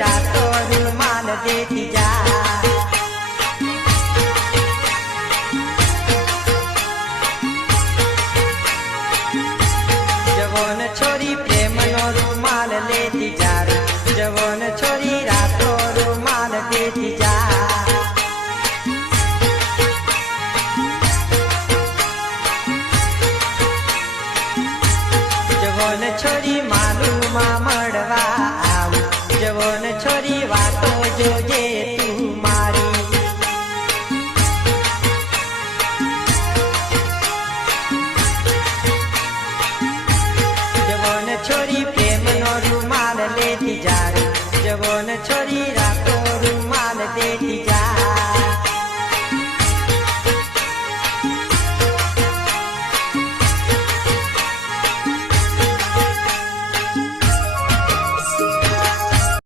रातो रुमाल देती जा। जवान छोरी प्रेम नो रुमाल लेती जा। जवान छोरी रातो रुमाल देती जा। जवान छोरी मालूमा मड़वा आव। जवान छोरी वातो जोजे।